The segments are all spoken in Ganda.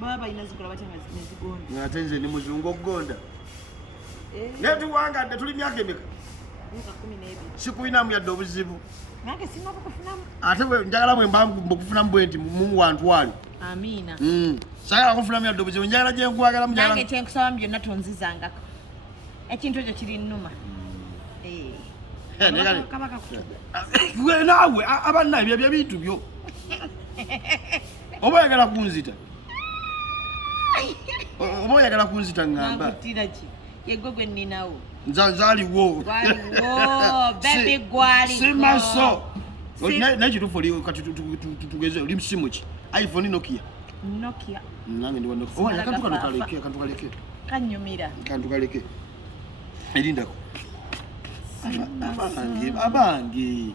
baba inazikola batanga nezigonda ngatenze ni muzungu okugonda netuwangadde tuli myaka emeka myaka 12 sikuinamu yadde obuzibu nange singa kukufunamu ate njagala bwe mbukufunamu bwe nti Mungu wantwale amina sagala kufunamu yadde obuzibu njagala gye nkwagala mujagala nange kyenkusaba byonna tonzizangako ekintu ekyo kiri nnuma naawe abanna ebyo bintu byo oba oyagala kunzita oba oyagala kunzita ngamba yego gwe nninawo nzaaliwo baby gwaliwo simaso naye kituufu oli tugeze oli musimu ki iPhone Nokia nange ndi Nokia akantu kaleke kanyumira erindako abange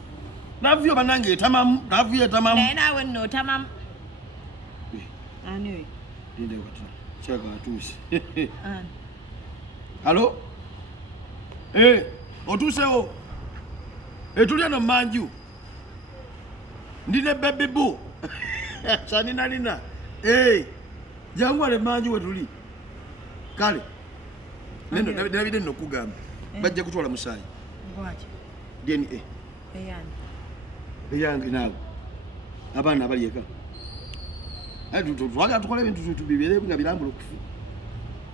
navyo banange tamamu naye naawe nno otamamu ani lindako kati kyaka atuuse halo otuusewo etuli eno manju ndine baby boo saninalina janguwale manju wetuli kale nabide nno okugamba bajja kutwala musaayi DNA eyange naawe abaana abali eka twagala tukole ebintu bibere nga birambula okufu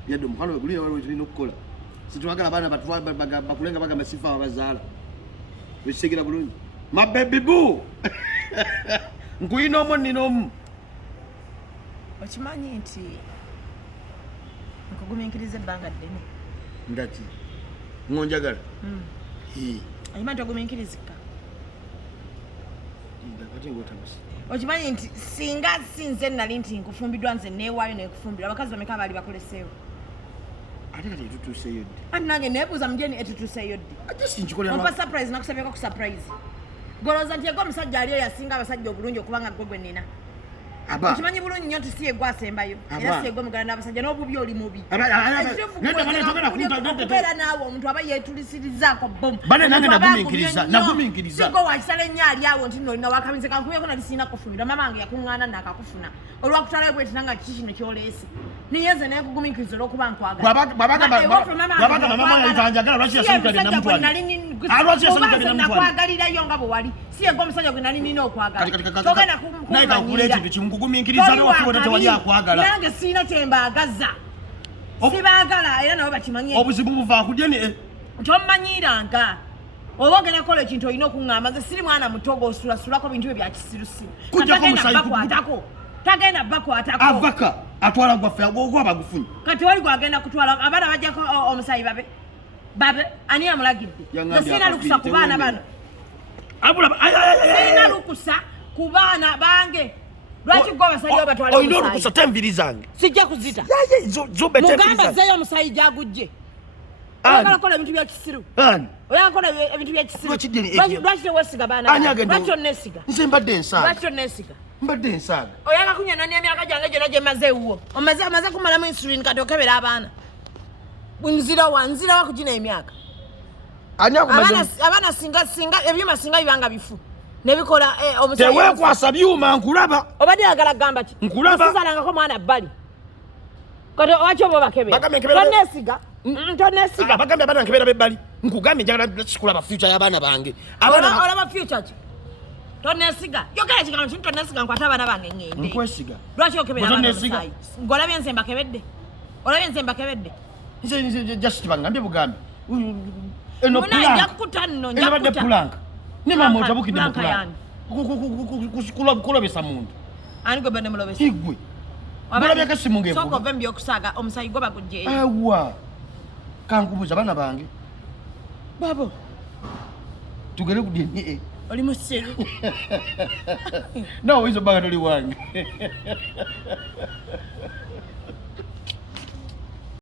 yadde omukwano wegulira waliwo tulina okukola situwagala abaana bakulenga bagamba sifa abazaala wekisegera bulungi mabebi boo nkuyina omu nnina omu okimanyi nti nkugumiikiriza ebbanga ddene ndaki ngonjagala ayima nti ogumiikirizika okimanyi nti singa sinze nali nti nkufumbiddwa nze neewaayo nekufumbirwa abakazi bameka baali bakoleseewo ate kati etutuuseeyo ddi ati nange neebuuza mujeni etutuuseeyo ddi ompa surprise nakusabyeko ku surprise golooza nti ego omusajja aliyo yasinga abasajja obulungi okubanga gwe gwe nnina okimanyi bulungi nnyo nti si yegwe asembayo era si yegwe omugala n'abasajja n'obubi oli mubi okubeera naawe omuntu aba yeetulisirizaako bomu sigo wakisala ennyo ali awo nti nolina wakabinze kankubiyeko nali sirina kufumira mama wange yakuŋŋaana nakakufuna olwakutalayo bwetina nga kiki kino kyoleese niye nze neekugumiikiriza olw'okuba nkwagalirayo nga bwe wali si yegwe omusajja gwe nali nina okwagala togenda nange sirina kyembaagaza sibaagala era nabo bakimanye obuzibu buva kujeni tommanyiranga oba ogenda kukola ekintu olina okuŋŋamba nze siri mwana muto gosulasulako bintu bye byakisirusiru tagenda bakwatako avaka atwala gwaffe ogwaba gufunye kati wali gwagenda kutwala abaana bajjako omusayi babe ani amulagidde sirina lukusa ku baana bano sirina lukusa ku baana bange lwaki gwe abasajja batwala olina olukusa tembiri zange sijja kuzita mugamba zeeyo omusayi gyagujje oyagala kukola ebintu byakisiru oyagala kukola ebintu byakisiru lwaki tewesiga baana lwaki onneesiga nze mbadde ensaaga lwaki onneesiga mbadde ensaaga oyagala kunyanania emyaka gyange gyonna gye maze ewuwo omaze kumalamu insulin kati okebera abaana nzirawa kugina emyaka abaana singa ebyuma singa bibanga bifu nebikola tewekwasa byuma nkulaba obadde yagala gamba ki nkulabasizalangako mwana bbali kati owaki oba bakebera tonesiga bagambye abaana nkebera bebbali nkugambye njagala kikulaba future y'abaana bange olaba future ki tonesiga yogera kigambo kini tonesiga nkwate abaana bange ngende nkwesiga lwaki okebera abaana musayi ng'olabye nze mbakebedde just bangambye bugambe njakukuta nno pulanka ne mama otabukidde mu pulanka kulobesa muntu ani gwe bende mulobesa igwe bulabyeko essimu ng'evuga sooka ove mubyokusaaga omusayi gwe bagugjeeyo awa kankubuuza baana bange babo tugere ku DNA oli musiru nawe oyinza obbanga toli wange